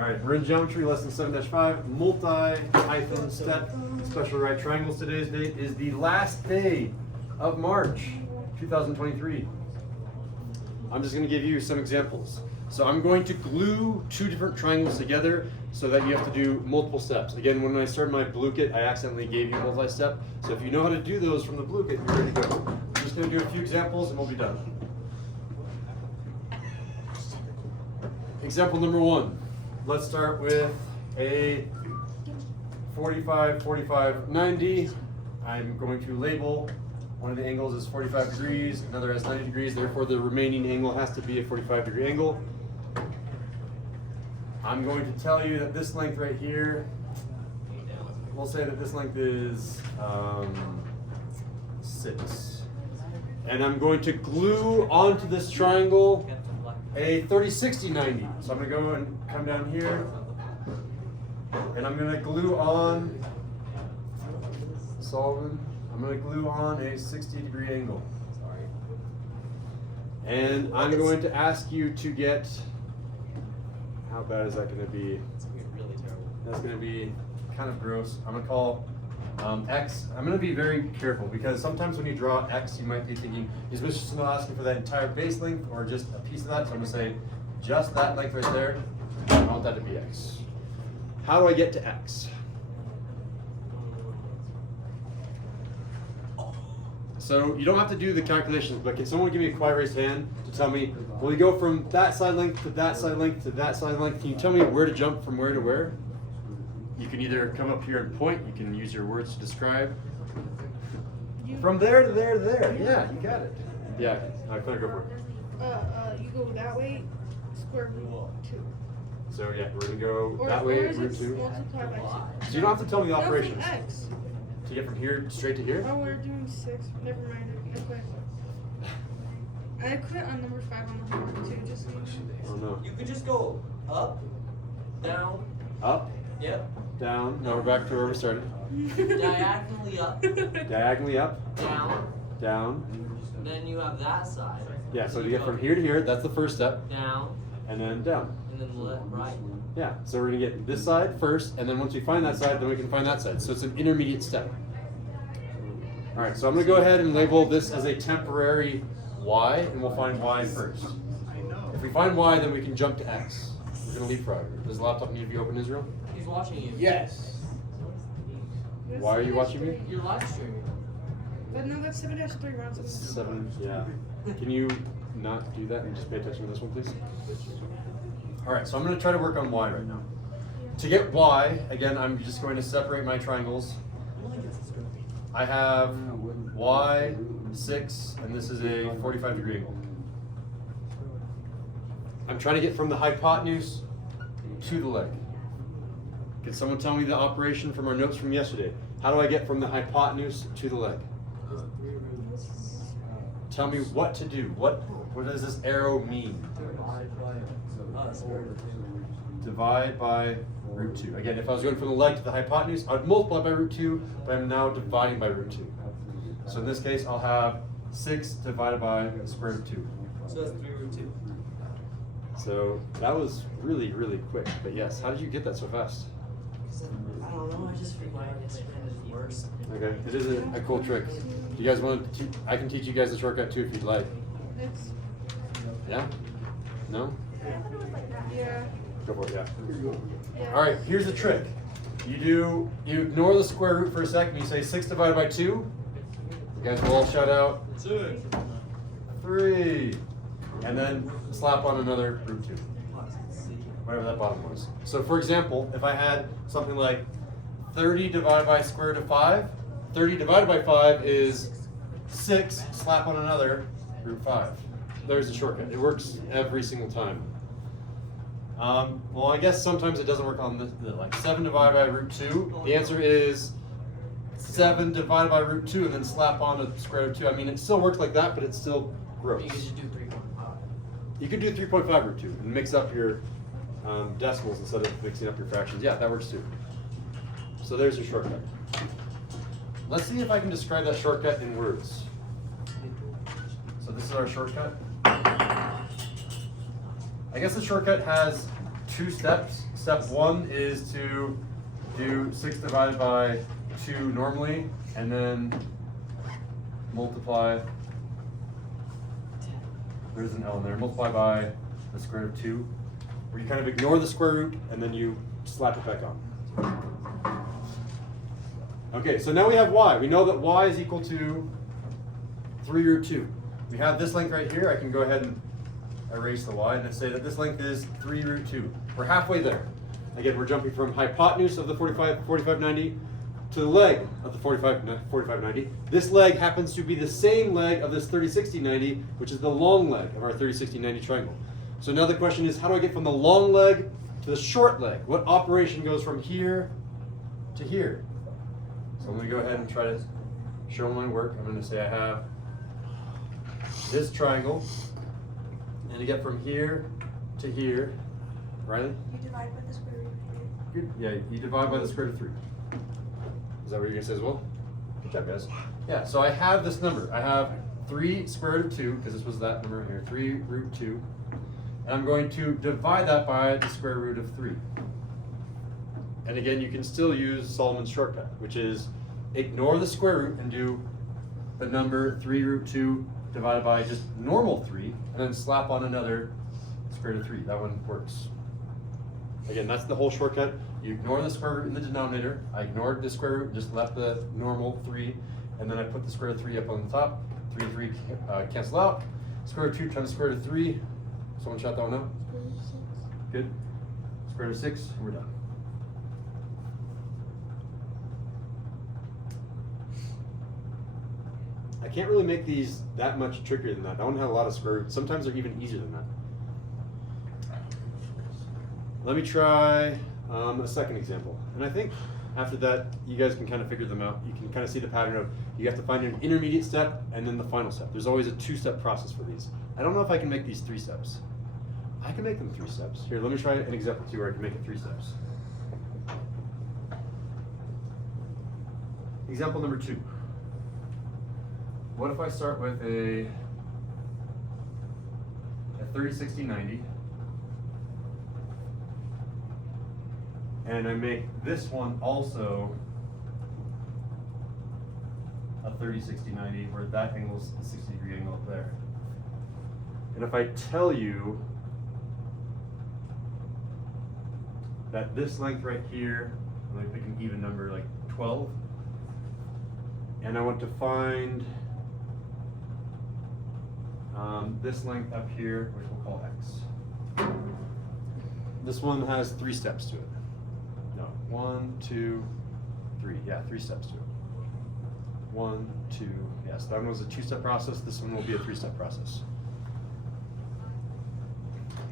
All right, we're in geometry lesson 7-5, multi-step special right triangles. Today's date is the last day of March 2023. I'm just going to give you some examples. So I'm going to glue two different triangles together so that you have to do multiple steps. Again, when I started my blue kit, I accidentally gave you multi-step. So if you know how to do those from the blue kit, you're ready to go. I'm just going to do a few examples and we'll be done. Example number 1. Let's start with a 45, 45, 90. I'm going to label one of the angles as 45 degrees, another as 90 degrees, therefore the remaining angle has to be a 45-degree angle. I'm going to tell you that this length right here, we'll say that this length is 6. And I'm going to glue onto this triangle a 30, 60, 90. So I'm going to go and come down here, and I'm going to glue on, Sullivan, I'm going to glue on a 60-degree angle. And I'm going to ask you to get, how bad is that going to be? It's going to be really terrible. That's going to be kind of gross. I'm going to call X. I'm going to be very careful because sometimes when you draw X, you might be thinking, is Mr. Snow asking for that entire base length or just a piece of that? So I'm going to say just that length right there. I want that to be X. How do I get to X? So you don't have to do the calculations, but can someone give me a quiet raised hand to tell me, will you go from that side length to that side length to that side length? Can you tell me where to jump from where to where? You can either come up here and point, you can use your words to describe. From there to there to there. Yeah, you got it. Yeah, Claire, go for it. You go that way, square root 2. So yeah, we're gonna go Or, that way, or is root it 2. multiply by 2? So you don't have to tell me the No, from operations. X. To get from here straight to here? Oh, we're doing 6. Never mind. I quit. I quit on number 5 on the homework too, just so you know. Oh no. You could just go up, down, Up, yep, down. No, we're back to where we started. diagonally up, Diagonally up, down, down. then you have that side. Yeah, so to You get go from here to here, that's the first step, down, and then down. and then left, right. Yeah, so we're gonna get this side first, and then once we find that side, then we can find that side. So it's an intermediate step. All right, so I'm gonna go ahead and label this as a temporary Y, and we'll find Y first. If we find Y, then we can jump to X. We're gonna leapfrog. Does the laptop need to be open, Israel? He's watching you. Yes. Why are you watching me? You're live streaming. But no, that's 7-3 rounds. That's 7, yeah. Can you not do that and just pay attention to this one, please? All right, so I'm gonna try to work on Y right now. To get Y, again, I'm just going to separate my triangles. I have Y, 6, and this is a 45-degree angle. I'm trying to get from the hypotenuse to the leg. Can someone tell me the operation from our notes from yesterday? How do I get from the hypotenuse to the leg? Tell me what to do. What does this arrow mean? Divide by root 2. Again, if I was going from the leg to the hypotenuse, I would multiply by root 2, but I'm now dividing by root 2. So in this case, I'll have 6 divided by the square root of 2. So that's 3 root 2. So that was really, really quick. But yes, how did you get that so fast? I don't know, I just figured it works. Okay, it is a cool trick. Do you guys want to? I can teach you guys the shortcut too if you'd like. X. Yeah? No? Yeah. Go for it. Yeah. Yeah. All right. Here's the trick. You ignore the square root for a second. You say 6 divided by 2. You guys will all shout out 3, and then slap on another root 2. Whatever that bottom was. So for example, if I had something like 30 divided by square root of 5, 30 divided by 5 is 6, slap on another root 5. There's the shortcut. It works every single time. Well, I guess sometimes it doesn't work on the like 7 divided by root 2. The answer is 7 divided by root 2 and then slap on a square root of 2. I mean, it still works like that, but it's still gross. You could just do 3.5. You could do 3.5 root 2 and mix up your decimals instead of mixing up your fractions. Yeah, that works too. So there's your shortcut. Let's see if I can describe that shortcut in words. So this is our shortcut. I guess the shortcut has 2 steps. step 1 is to do 6 divided by 2 normally, and then multiply, there's an L in there, multiply by the square root of 2, where you kind of ignore the square root and then you slap it back on. Okay, so now we have y. We know that y is equal to 3 root 2. We have this length right here. I can go ahead and erase the y and say that this length is 3 root 2. We're halfway there. Again, we're jumping from hypotenuse of the 4590 to the leg of the 4590. This leg happens to be the same leg of this 306090, which is the long leg of our 306090 triangle. So now the question is, how do I get from the long leg to the short leg? What operation goes from here to here? So I'm going to go ahead and try to show my work. I'm going to say I have this triangle, and to get from here to here, Riley? You divide by the square root of 3. Good. Yeah, you divide by the square root of 3. Is that what you're going to say as well? Good job, guys. Yeah, so I have this number. I have 3 square root of 2, because this was that number here, 3 root 2. And I'm going to divide that by the square root of 3. And again, you can still use Solomon's shortcut, which is ignore the square root and do the number 3 root 2 divided by just normal 3, and then slap on another square root of 3. That one works. Again, that's the whole shortcut. You ignore the square root in the denominator. I ignored the square root and just left the normal 3, and then I put the square root of 3 up on the top. 3 and 3 cancel out. Square root of 2 times square root of 3. Someone shout that one out. Square root of 6. Good. Square root of 6, and we're done. I can't really make these that much trickier than that. That one had a lot of square roots. Sometimes they're even easier than that. Let me try a second example. And I think after that, you guys can kind of figure them out. You can kind of see the pattern of you have to find an intermediate step and then the final step. There's always a 2-step process for these. I don't know if I can make these 3 steps. I can make them 3 steps. Here, let me try an example 2 where I can make it 3 steps. Example number 2. What if I start with a 30, 60, 90, and I make this one also a 30, 60, 90, where that angle is the 60-degree angle up there. And if I tell you that this length right here, I'm going to pick an even number like 12, and I want to find this length up here, which we'll call x. This one has 3 steps to it. No, 1, 2, 3. Yeah, 3 steps to it. 1, 2. Yes, that one was a 2-step process. This one will be a 3-step process.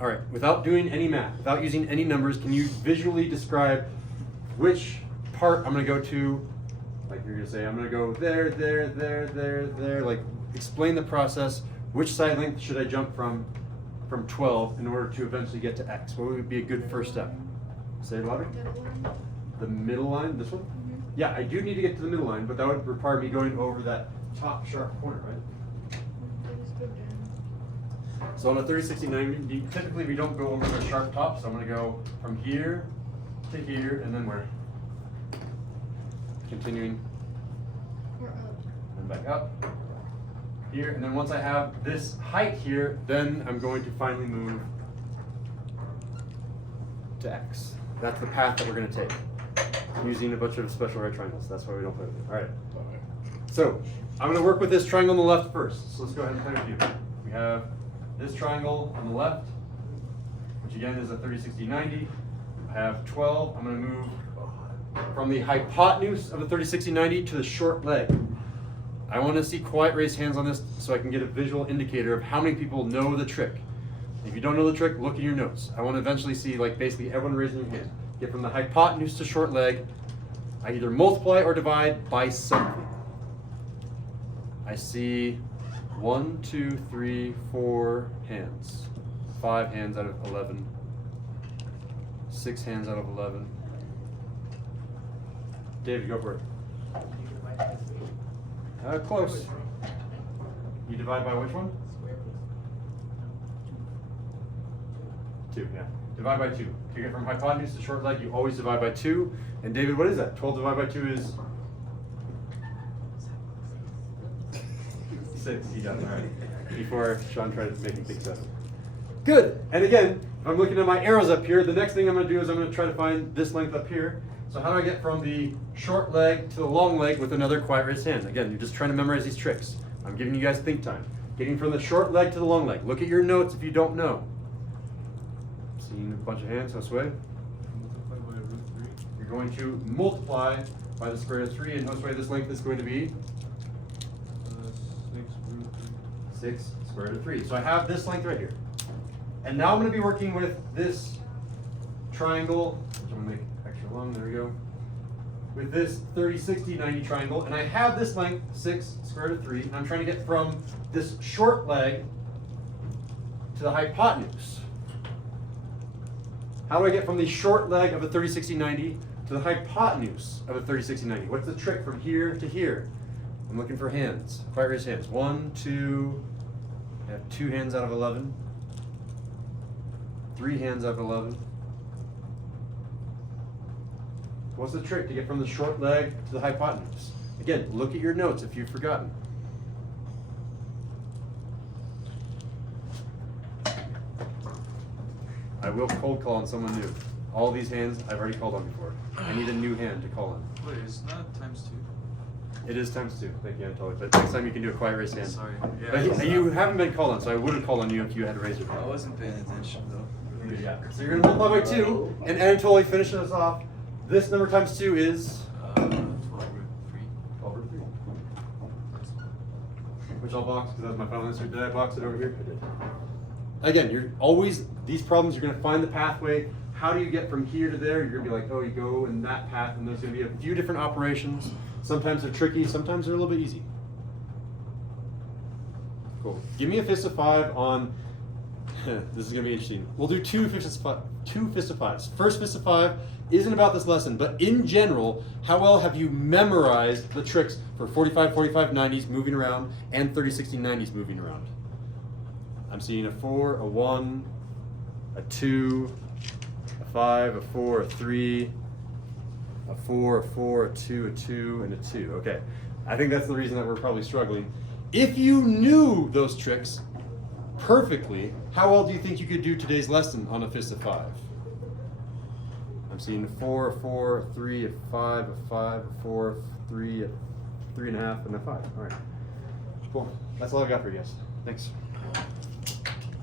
All right, without doing any math, without using any numbers, can you visually describe which part I'm going to go to? Like you're going to say, I'm going to go there, there, there, there, there. Like, explain the process. Which side length should I jump from 12 in order to eventually get to x? What would be a good first step? Say it louder. Middle one. The middle line, this one? Mm-hmm. Yeah, I do need to get to the middle line, but that would require me going over that top sharp corner, right? Just go down. So on a 30, 60, 90, typically we don't go over the sharp top, so I'm going to go from here to here, and then where? Continuing, Or up. and back up. Here, and then once I have this height here, then I'm going to finally move to x. That's the path that we're going to take, using a bunch of special right triangles. That's why we don't play with it. All right. So I'm going to work with this triangle on the left first. So let's go ahead and play with you. We have this triangle on the left, which again is a 30, 60, 90. I have 12. I'm going to move from the hypotenuse of the 30, 60, 90 to the short leg. I want to see quiet raised hands on this so I can get a visual indicator of how many people know the trick. If you don't know the trick, look in your notes. I want to eventually see like basically everyone raising their hand. Get from the hypotenuse to short leg. I either multiply or divide by something. I see 1, 2, 3, 4 hands. 5 hands out of 11. 6 hands out of 11. David, go for it. Close. You divide by which one? 2, yeah. divide by 2. To get from hypotenuse to short leg, you always divide by 2. And David, what is that? 12 divided by 2 is 6. He got it, all right. Before Sean tried to make him think 7. Good. And again, if I'm looking at my arrows up here, the next thing I'm going to do is I'm going to try to find this length up here. So how do I get from the short leg to the long leg with another quiet raised hand? Again, you're just trying to memorize these tricks. I'm giving you guys think time. Getting from the short leg to the long leg. Look at your notes if you don't know. Seeing a bunch of hands, Josue. Multiply by root 3. You're going to multiply by the square root of 3, and Josue, this length is going to be 6 root 6 square root of 3. So I have this length right here. And now I'm going to be working with this triangle, which I'm going to make extra long, there we go. With this 30, 60, 90 triangle, and I have this length, 6 square root of 3, and I'm trying to get from this short leg to the hypotenuse. How do I get from the short leg of a 30, 60, 90 to the hypotenuse of a 30, 60, 90? What's the trick from here to here? I'm looking for hands, quiet raised hands. 1, 2, I have 2 hands out of 11. 3 hands out of 11. What's the trick to get from the short leg to the hypotenuse? Again, look at your notes if you've forgotten. I will cold call on someone new. All these hands I've already called on before. I need a new hand to call on. Wait, it's not times 2. It is times 2. Thank you, Anatoly. But next time you can do a quiet raised hand. Sorry. Yeah, But you haven't been called on, so I would have called on you if you had raised your I hand. wasn't paying attention though. Yeah. So you're gonna multiply by 2, and Anatoly, finishing us off. This number times 2 is 12 root 3. 12 over 3. Which I'll box because that was my final answer. Did I box it over here? I did. Again, you're always, these problems, you're going to find the pathway. How do you get from here to there? You're going to be like, oh, you go in that path, and there's going to be a few different operations. Sometimes they're tricky, sometimes they're a little bit easy. Cool. Give me a fist of 5 on, this is going to be interesting. We'll do two fists of 5s. First fist of 5 isn't about this lesson, but in general, how well have you memorized the tricks for 45, 45, 90s moving around and 30, 60, 90s moving around? I'm seeing a 4, a 1, a 2, a 5, a 4, a 3, a 4, a 4, a 2, a 2, and a 2. Okay, I think that's the reason that we're probably struggling. If you knew those tricks perfectly, how well do you think you could do today's lesson on a fist of 5? I'm seeing a 4, a 4, a 3, a 5, a 5, a 4, a 3, a 3.5, and a 5. All right, cool. That's all I've got for you guys. Thanks.